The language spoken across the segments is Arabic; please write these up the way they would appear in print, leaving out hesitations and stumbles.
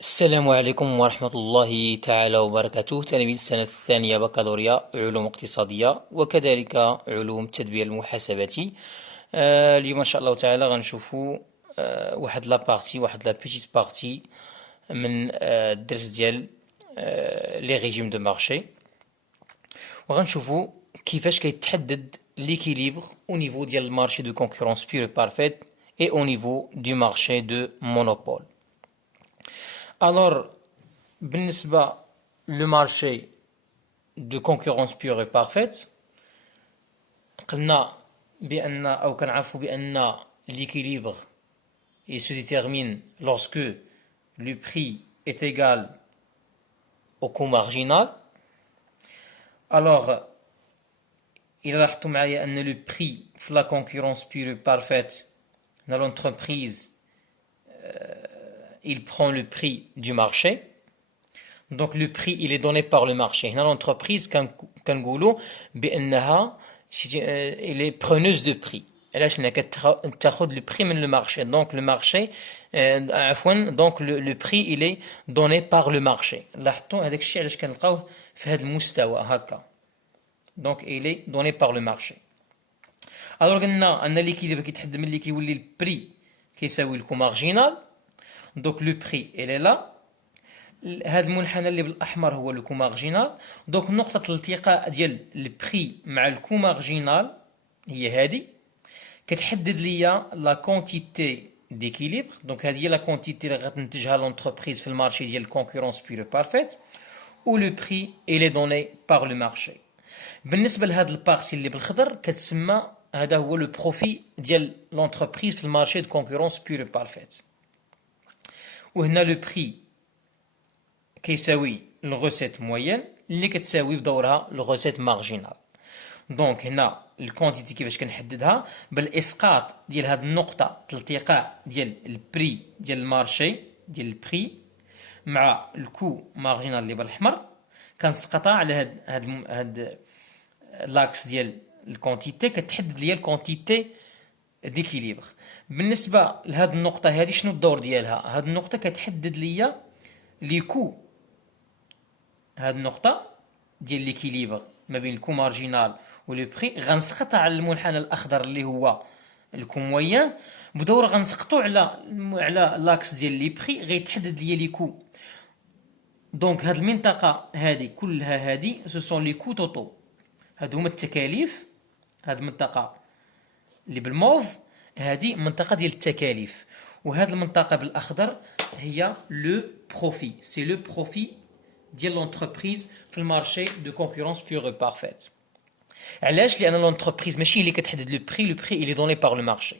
السلام عليكم ورحمة الله تعالى وبركاته. تلاميذ السنة الثانية بكالوريا علوم اقتصادية وكذلك علوم التدبير المحاسباتي. اليوم إن شاء الله تعالى غنشوفوا واحد لا بيتيت بارتي من الدرس ديال لي ريجيم دو مارشي، وغنشوفوا كيفاش كيتحدد ليكيليبر au niveau ديال المارشي دو concurrence pure et parfaite et au niveau du marché de monopole. Alors, بالنسبة لو مارشي دو كونكورونس بيور اي بارفيت، قلنا بأن أو كنعرفوا بأن l'équilibre il se détermine lorsque le prix est égal au coût marginal. Alors إلا لاحظتوا معايا أن لو بري في لا كونكورونس بيور بارفيت dans l'entreprise il prend le prix du marché. Donc le prix il est donné par le marché. هنا l'entreprise كنقولوا بأنها elle est preneuse de prix. علاش؟ لأنها كتاخذ le prix من le marché. Donc le marché عفوا donc le prix il est donné par le marché. لاحظتوا هذاك الشيء علاش كنلقاوه في هذا المستوى هكا. Donc il est donné par le marché. alors قلنا أن l'équilibre كيتحدد ملي كيولي البري كيساوي الكو مارجينال. donc le prix il est là. هذا المنحنى اللي بالاحمر هو الكو مارجينال. دونك نقطه الالتقاء ديال البري مع الكو مارجينال هي هذه، كتحدد ليا لا كونتيتي ديكيليبر. دونك هذه هي لا كونتيتي اللي غتنتجها لونتربريز في المارشي ديال الكونكورونس بيور بارفيت و لو بري الي دوني بار لو مارشي. بالنسبه لهاد البارتي اللي بالخضر كتسمى هذا هو لو بروفي ديال لونتربريز في المارشي دو كونكورونس بيور بارفيت. وهنا لو بري كيساوي الغوسيت موين اللي كتساوي بدورها الغوسيت مارجينال. دونك هنا الكونتيتي كيفاش كنحددها؟ بالاسقاط ديال هاد النقطه الالتقاء ديال البري ديال المارشي ديال البري مع الكو مارجينال اللي بالاحمر، كنسقطها على هاد لاكس ديال الكونتيتي، كتحدد ليا الكونتيتي ديكيليبر. بالنسبه لهاد النقطه هادي شنو الدور ديالها؟ هاد النقطه كتحدد ليا لي كو، هاد النقطة ديال ليكيليبر ما بين الكو مارجينال و لو بري غنسقطها على المنحنى الأخضر اللي هو الكو مويان، بدورة غنسقطو على لاكس ديال لي بري غيتحدد ليا لي كو. دونك هاد المنطقة هادي كلها هادي سو سون لي كو توتو، هادو هما التكاليف. هاد المنطقة اللي بالموف هادي منطقة ديال التكاليف، وهاد المنطقة بالأخضر هي لو بروفي، سي لو بروفي ديال لونتربريز في المارشي دو كونكورونس بيور بارفيت. علاش؟ لان لونتربريز ماشي هي اللي كتحدد لو بري، لو بري اللي دوني بار لو مارشي.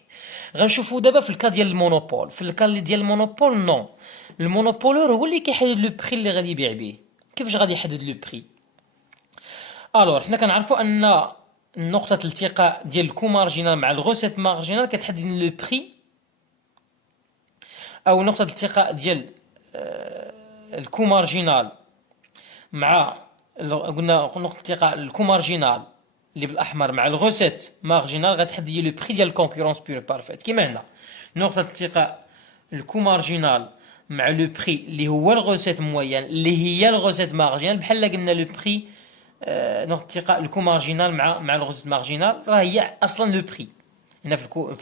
غنشوفوا دابا في الكا ديال المونوبول. في الكا ديال المونوبول نو، المونوبولور هو اللي كيحدد لو بري اللي غادي يبيع به. كيفاش غادي يحدد لو بري؟ الوغ حنا كنعرفوا ان نقطة الالتقاء ديال الكو مارجينال مع الغوسيت مارجينال كتحدد لو بري، او نقطة الالتقاء ديال الكو مارجينال مع قلنا نقطة التقاء الكو مارجينال اللي بالاحمر مع الغوسيت مارجينال غتحدد لي لو بري ديال الكونكورونس بيور بارفيت. كيما هنا نقطة التقاء الكو مارجينال مع لو بري اللي هو الغوسيت موين اللي هي الغوسيت مارجينال، بحال قلنا لو بري نقطة التقاء الكو مارجينال مع الغوسيت مارجينال راه هي اصلا لو بري. هنا في الكو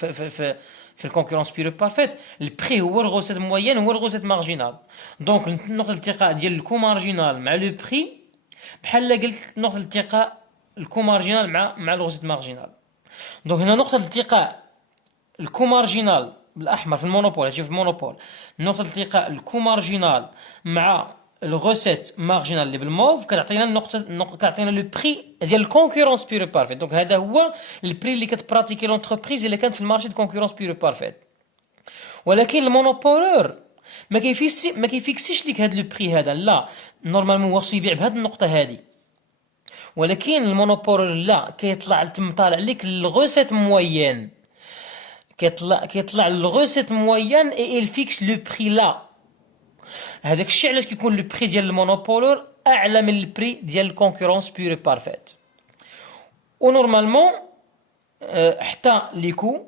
في الكونكورونس بيور بارفيت البري هو الغوسيت موين هو الغوسيت مارجينال. دونك نقطة الالتقاء ديال الكو مارجينال مع لو بري بحال قلت نقطة الالتقاء الكو مارجينال مع الغوسيت مارجينال. دونك هنا نقطة الالتقاء الكو مارجينال بالاحمر في المونوبول، هادشي في المونوبول نقطة الالتقاء الكو مارجينال مع الغوسيت مارجينال اللي بالموف كتعطينا كتعطينا لو بري ديال الكونكورونس بيور بارفيت. دونك هذا هو البري اللي كتبراتيكي لونتربريز الا كانت في المارشي دو كونكورونس بيور بارفيت. ولكن المونوبولور ما كيفيكسيش ليك هاد لو بري هذا، لا نورمالمون هو خصو يبيع بهاد النقطة هادي. ولكن المونوبولور لا، طالع لك الغوسيت موين، كيطلع الغوسيت موين اي الفيكس لو بري لا. هذاك الشيء علاش كيكون لو بري ديال المونوبولور اعلى من البري ديال الكونكورونس بيور بارفيت. ونورمالمون حتى ليكو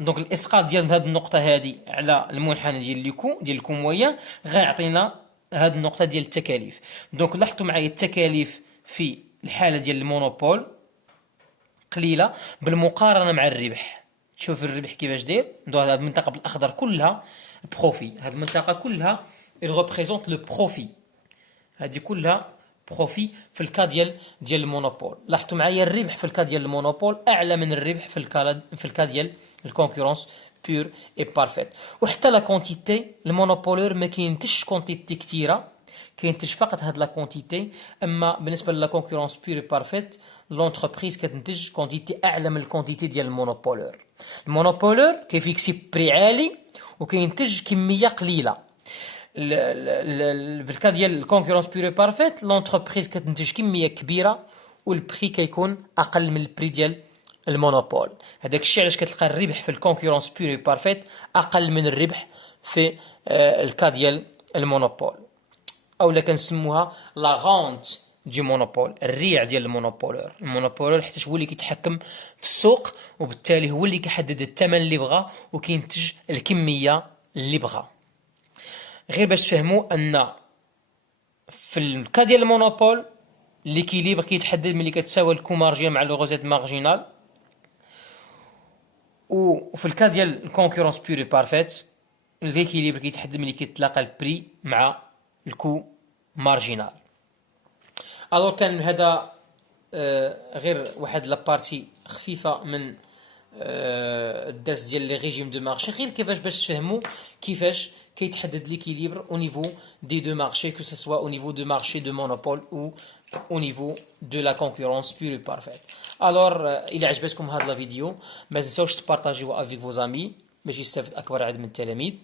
دونك الاسقاط ديال هاد النقطه هادي على المنحنى ديال ليكو ديال الكومويا غيعطينا هاد النقطه ديال التكاليف. دونك لاحظتوا معايا التكاليف في الحاله ديال المونوبول قليله بالمقارنه مع الربح. شوف الربح كيفاش داير. هذه المنطقه بالاخضر كلها بروفي، هذه المنطقه كلها il représente لو بروفي، هذه كلها بروفي في الكا ديال المونوبول. لاحظتوا معايا الربح في الكا ديال المونوبول اعلى من الربح في الكا ديال الكونكورونس بيور اي بارفيت. وحتى لا كونتيتي المونوبولور ما كينتجش كونتيتي كثيره، كينتج فقط هاد لا كونتيتي. اما بالنسبه لا كونكورونس بيور اي بارفيت لونتربريز كتنتج كونتيتي اعلى من الكونتيتي ديال المونوبولور. المونوبولور كيفيكسي بري عالي وكينتج كميه قليله. في الكا ديال الكونكورونس بيور بارفيت لونتربريز كتنتج كميه كبيره والبري كيكون اقل من البري ديال المونوبول. هذاك الشيء علاش كتلقى الربح في الكونكورونس بيور بارفيت اقل من الربح في الكا ديال المونوبول، اولا كنسموها لا غونت دي مونوبول، الريع ديال المونوبولور. المونوبولور حيت هو اللي كيتحكم في السوق وبالتالي هو اللي كيحدد الثمن اللي بغا وكينتج الكميه اللي بغا. غير باش تفهموا ان في الكا ديال المونوبول ليكيليبر كيتحدد ملي كتساوى الكو مارجين مع لو غوزيت مارجينال، وفي الكا ديال الكونكورونس بيوري بارفيت ليكيليبر كيتحدد ملي كيتلاقى البري مع الكو مارجينال. الوغ كان هذا غير واحد لابارتي خفيفه من الدرس ديال لي ريجيم دو مارشي، غير كيفاش باش تفهموا كيفاش كيتحدد ليكيليبر او نيفو دي دو مارشي، كو سوا او نيفو دو مارشي دو مونوبول او au niveau de la concurrence pure et parfaite. Alors الى عجبتكم هذا الفيديو ما تنساوش تبارطاجيوه افيك فوز امي باش يستافد اكبر عدد من التلاميذ.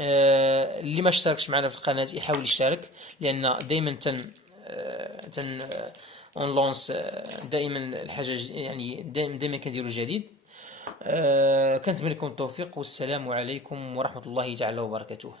اللي ما اشتركش معنا في القناه يحاول يشترك، لان دائما تن اون لونس دائما الحاجه، يعني دائما كنديروا جديد. كنتمنى لكم التوفيق والسلام عليكم ورحمه الله تعالى وبركاته.